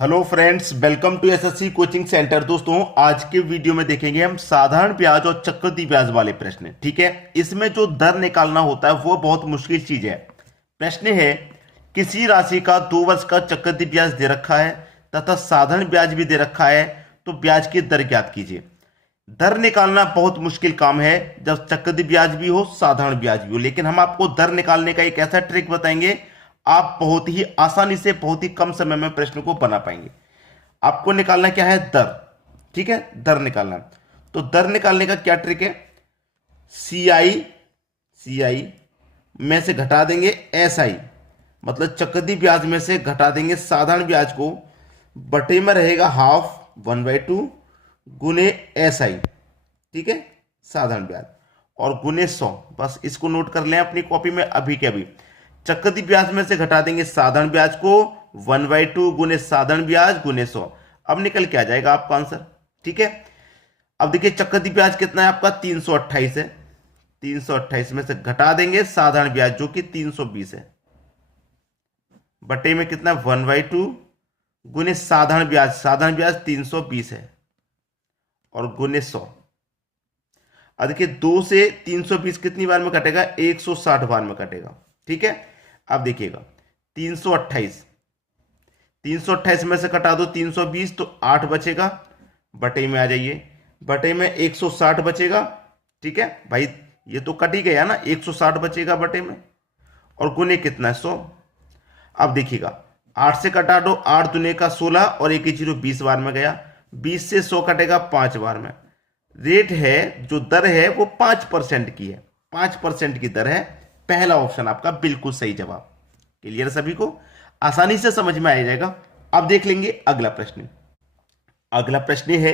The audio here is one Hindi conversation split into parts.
Hello friends, welcome to SSC coaching centre. दोस्तों, आज के वीडियो में देखेंगे हम साधारण ब्याज और चक्रवृद्धि ब्याज वाले प्रश्न। ठीक है, इसमें जो दर निकालना होता है वो बहुत मुश्किल चीज है। प्रश्न है, किसी राशि का 2 वर्ष का चक्रवृद्धि ब्याज दे रखा है तथा साधारण ब्याज भी दे रखा है, तो ब्याज की दर ज्ञात कीजिए। दर निकालना बहुत मुश्किल काम है जब चक्रवृद्धि ब्याज भी हो साधारण ब्याज भी हो, लेकिन हम आपको दर निकालने का एक ऐसा ट्रिक बताएंगे, आप बहुत ही आसानी से बहुत ही कम समय में प्रश्न को बना पाएंगे। आपको निकालना क्या है? दर। ठीक है, दर निकालना। तो दर निकालने का क्या ट्रिक है? सी आई में से घटा देंगे SI, मतलब चक्रवृद्धि ब्याज में से घटा देंगे साधारण ब्याज को, बटे में रहेगा हाफ 1/2 गुने SI। ठीक है, साधारण ब्याज और गुने 100। बस इसको नोट कर लें अपनी कॉपी में अभी के अभी। चक्रवृद्धि ब्याज में से घटा देंगे साधारण ब्याज को, 1/2 गुने साधारण ब्याज गुने 100। अब निकल के आ जाएगा आपका आंसर। ठीक है, अब देखिए चक्रवृद्धि ब्याज कितना है आपका? 328 है। 328 में से घटा देंगे साधारण ब्याज जो कि 320 है, बटे में कितना? 1/2 गुने साधारण ब्याज, साधारण ब्याज 320 है और गुने 100। अब देखिए 2 से 320 कितनी बार में कटेगा? 160 बार में कटेगा। ठीक है, अब देखिएगा 328, 328 में से कटा दो 320 तो 8 बचेगा, बटे में आ जाइए, बटे में 160 बचेगा। ठीक है भाई, ये तो कट ही गया ना, 160 बचेगा बटे में, और गुने कितना है? 100। अब देखिएगा 8 से कटा दो, 8 दुने का 16 और 1 0 20 बार में गया, 20 से 100 कटेगा 5 बार में। रेट है, जो दर है वो 5% की है, 5% की दर है। पहला ऑप्शन आपका बिल्कुल सही जवाब। क्लियर सभी को? आसानी से समझ में आ जाएगा। अब देख लेंगे अगला प्रश्न। अगला प्रश्न है,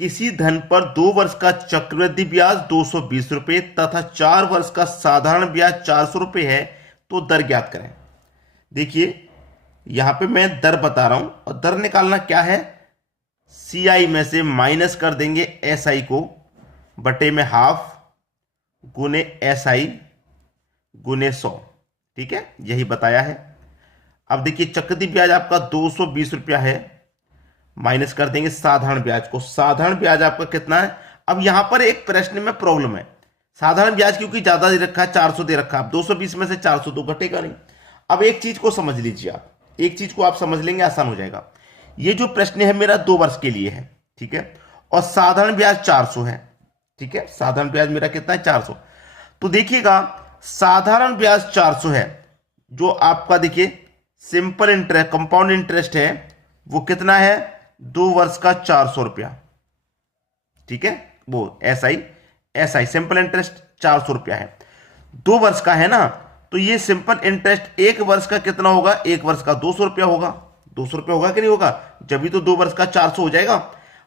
किसी धन पर 2 वर्ष का चक्रवृद्धि ब्याज 220 रुपए तथा 4 वर्ष का साधारण ब्याज 400 रुपए है, तो दर ज्ञात करें। देखिए यहां पे मैं दर बता रहा हूं, और दर निकालना क्या है? CI में से माइनस कर देंगे SI को, बटे में हाफ गुने SI गुने 100। ठीक है, यही बताया है। अब देखिए चक्रवृद्धि ब्याज आपका 220 रुपया है, माइनस कर देंगे साधारण ब्याज को। साधारण ब्याज आपका कितना है? अब यहां पर एक प्रश्न में प्रॉब्लम है। साधारण ब्याज क्योंकि ज्यादा दे रखा है, 400 दे रखा है, अब 220 में से 400 तो घटेगा नहीं। अब एक चीज को समझ लीजिए आप, एक चीज को आप समझ लेंगे, आसान हो जाएगा। ये जो प्रश्न है मेरा 2 वर्ष के लिए है। ठीक है, और साधारण ब्याज 400 है। ठीक है, साधारण ब्याज मेरा कितना है? 400। तो देखिएगा साधारण ब्याज 400 है, जो आपका देखिए सिंपल इंटरेस्ट, कंपाउंड इंटरेस्ट है, वो कितना है? 2 वर्ष का 400 रुपया। ठीक है, वो SI सिंपल इंटरेस्ट 400 रुपया है, 2 वर्ष का है ना। तो ये सिंपल इंटरेस्ट 1 वर्ष का कितना होगा? 1 वर्ष का 200 रुपया होगा। 200 रुपया होगा कि नहीं होगा? जब भी तो 2 वर्ष का 400 हो जाएगा।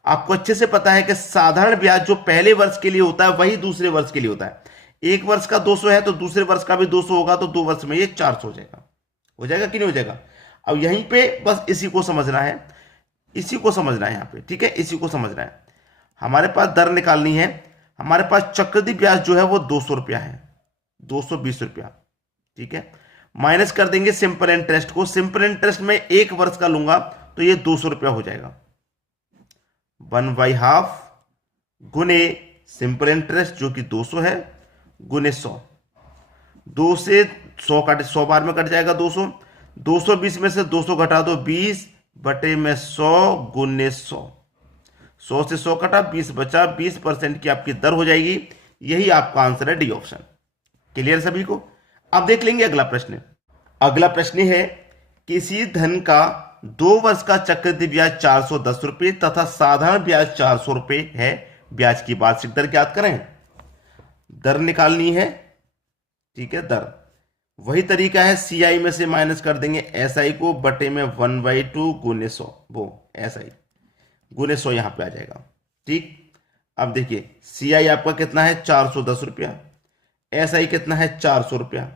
आपको अच्छे से पता है कि साधारण ब्याज जो पहले वर्ष के लिए होता है वही दूसरे वर्ष के लिए होता है। 1 वर्ष का 200 है तो दूसरे वर्ष का भी 200 होगा, तो 2 वर्ष में ये 400 हो जाएगा। हो जाएगा कि नहीं हो जाएगा? अब यहीं पे बस इसी को समझना है, इसी को समझना है यहाँ पे। ठीक है, इसी को समझना है। हमारे पास दर निकालनी है, हमारे पास चक्रवृद्धि ब्याज जो है वो 200 रुपया है, 220 रुपया। ठीक है, माइनस कर देंगे सिंपल इंटरेस्ट को। सिंपल इंटरेस्ट में 1 वर्ष का लूंगा तो ये 200 रुपया हो जाएगा, 1/2 गुने सिंपल इंटरेस्ट जो कि 200 है गुने 100। 2 से 100 काट, 100 बार में कट जाएगा 200। 220 में से 200 घटा दो 20, बटे में 100 गुने 100। 100 से 100 कटा, 20 बचा, 20% की आपकी दर हो जाएगी। यही आपका आंसर है, डी ऑप्शन। क्लियर सभी को? अब देख लेंगे अगला प्रश्न। अगला प्रश्न है, किसी धन का 2 वर्ष का चक्रवृद्धि ब्याज 410 रुपए तथा साधारण ब्याज 400 रुपए है, ब्याज की वार्षिक दर ज्ञात करें। दर निकालनी है। ठीक है, दर वही तरीका है, CI में से माइनस कर देंगे SI को, बटे में 1/2 गुने 100, वो SI गुने 100 यहां पे आ जाएगा। ठीक, अब देखिए CI आपका कितना है? 410 रुपया, SI कितना है? 400 रुपया।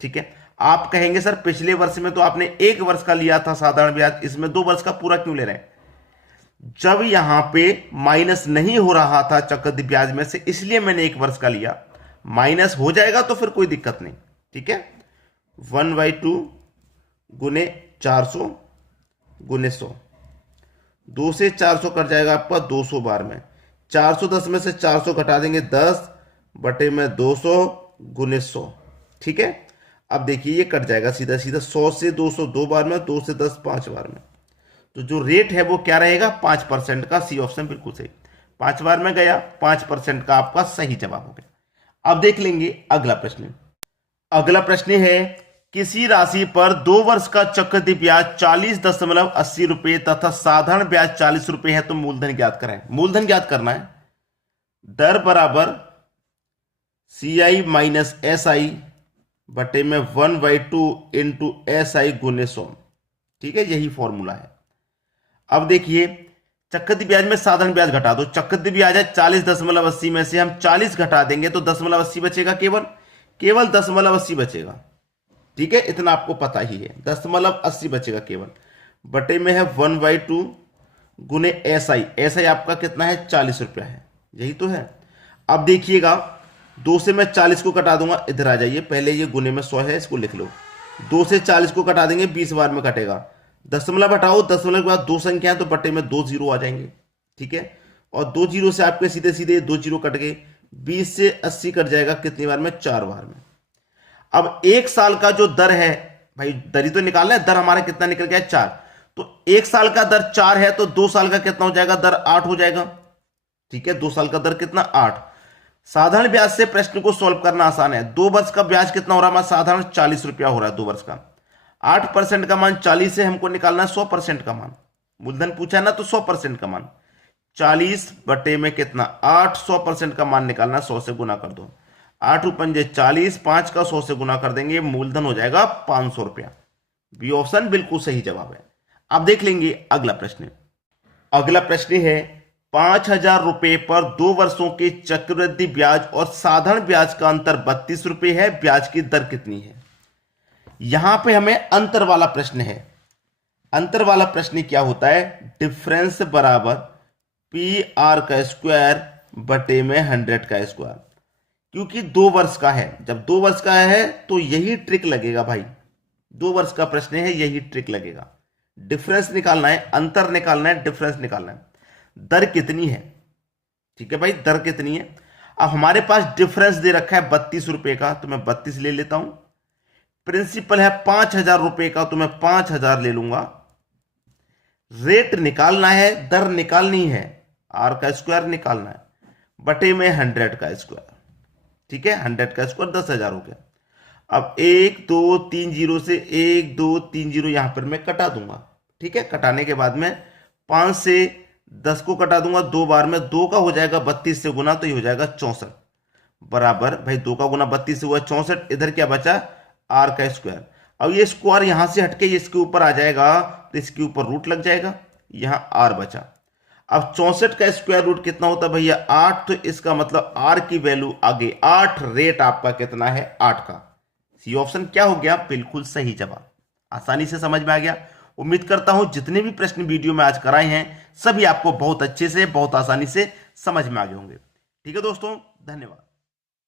ठीक है, आप कहेंगे सर पिछले वर्ष में तो आपने 1 वर्ष का लिया था साधारण ब्याज, इसमें 2 वर्ष का पूरा क्यों ले रहे हैं? जब यहां पे माइनस नहीं हो रहा था चक्रवृद्धि ब्याज में से, इसलिए मैंने 1 वर्ष का लिया। माइनस हो जाएगा तो फिर कोई दिक्कत नहीं। ठीक है, 1/2 गुने 400 गुने 100। 2 से 400 कट जाएगा आपका 200 बार में। 410 में से 400 घटा देंगे 10 बटे में 200 गुने 100। ठीक है, अब देखिए ये कट जाएगा सीधा सीधा। 100 से 200 2 बार में, 2 से 10 5 बार में। तो जो रेट है वो क्या रहेगा? 5% का। सी ऑप्शन बिल्कुल सही। 5 बार में गया, 5% का आपका सही जवाब हो गया। अब देख लेंगे अगला प्रश्न। अगला प्रश्न है, किसी राशि पर 2 वर्ष का चक्रवृद्धि ब्याज 40.80 रुपए तथा साधारण ब्याज 40 रुपए है, तो मूलधन ज्ञात करें। मूलधन ज्ञात करना है। दर बराबर CI माइनस SI बटे में 1/2 इंटू SI गुने 100। ठीक है, यही फॉर्मूला है। अब देखिए, चक्रवृद्धि ब्याज में साधारण ब्याज घटा दो। चक्रवृद्धि ब्याज है 40.80 में से हम 40 घटा देंगे तो 10.80 बचेगा। केवल 10.80 बचेगा। ठीक है, इतना आपको पता ही है। 10.80 बचेगा केवल। बटे में है 1/2 गुने SI आपका कितना है? 40 रुपया है। यही तो है। अब देखिएगा, 2 से मैं 40 को कटा दूंगा। इधर आ जाइए, पहले ये गुने में 100 है, इसको लिख लो। 2 से 40 को कटा देंगे, 20 बार में कटेगा। दशमलव हटाओ, दशमलव के बाद 2 संख्या है तो बटे में 2 जीरो आ जाएंगे। ठीक है, और 2 जीरो से आपके सीधे सीधे 2 जीरो कट गए। 20 से 80 कट जाएगा कितनी बार में? 4 बार में। अब 1 साल का जो दर है भाई, दर ही तो निकालना है। दर हमारा कितना निकल गया? 4। तो 1 साल का दर 4 है तो 2 साल का कितना हो जाएगा? दर 8 हो जाएगा। ठीक है, 2 साल का दर कितना? 8। साधारण ब्याज से प्रश्न को सॉल्व करना आसान है। 2 वर्ष का ब्याज कितना हो रहा है? साधारण 40 रुपया हो रहा है 2 वर्ष का। 8% का मान 40 से हमको निकालना है 100% का मान। मूलधन पूछा है ना, तो 100% का मान। 40 बटे में कितना? 8। 100% का मान निकालना, 100 से गुना कर दो। 8 पंजे 40, 5 का 100 से गुना कर देंगे, मूलधन हो जाएगा 500 रुपया। बी ऑप्शन बिल्कुल सही जवाब है। अब देख लेंगे अगला प्रश्न। अगला प्रश्न है, 5000 रुपए पर 2 वर्षों के चक्रवृद्धि ब्याज और साधारण ब्याज का अंतर 32 रुपए है। ब्याज की दर कितनी है? यहां पे हमें अंतर वाला प्रश्न है। अंतर वाला प्रश्न क्या होता है? डिफरेंस बराबर PR का स्क्वायर बटे में 100 का स्क्वायर। क्योंकि 2 वर्ष का है, जब 2 वर्ष का है तो यही ट्रिक लगेगा भाई। 2 वर्ष का प्रश्न है, यही ट्रिक लगेगा। डिफरेंस निकालना है, अंतर निकालना है, डिफरेंस निकालना है। दर कितनी है? ठीक है भाई, दर कितनी है? अब हमारे पास डिफरेंस दे रखा है 32 रुपए का, तो मैं 32 ले लेता हूं। प्रिंसिपल है 5000 रुपए का, तो मैं 5000 ले लूंगा। रेट निकालना है, दर निकालनी है, R का स्क्वायर निकालना है, बटे में 100 का स्क्वायर। ठीक है, 100 का स्क्वायर 10,000 हो गया। अब 1 2 3 जीरो से 1 2 3 जीरो यहां पर मैं कटा दूंगा। ठीक है, कटाने के बाद में 5 से 10 को कटा दूंगा 2 बार में। 2 का हो जाएगा 32 से गुना, तो ये हो जाएगा 64 बराबर। भाई 2 का गुना 32 से हुआ 64। इधर क्या बचा? R का स्क्वायर। अब ये स्क्वायर यहां से हटके इसके ऊपर आ जाएगा, तो इसके ऊपर रूट लग जाएगा। यहां R बचा। अब 64 का स्क्वायर रूट कितना होता है भैया? 8। तो इसका मतलब R की वैल्यू आगे 8। रेट आपका कितना है? 8 का। सी ऑप्शन क्या हो गया? बिल्कुल सही जवाब। आसानी से समझ में आ गया। उम्मीद करता हूं जितने भी प्रश्न वीडियो में आज कराए हैं सभी आपको बहुत अच्छे से, बहुत आसानी से समझ में आ गए होंगे। ठीक है दोस्तों, धन्यवाद।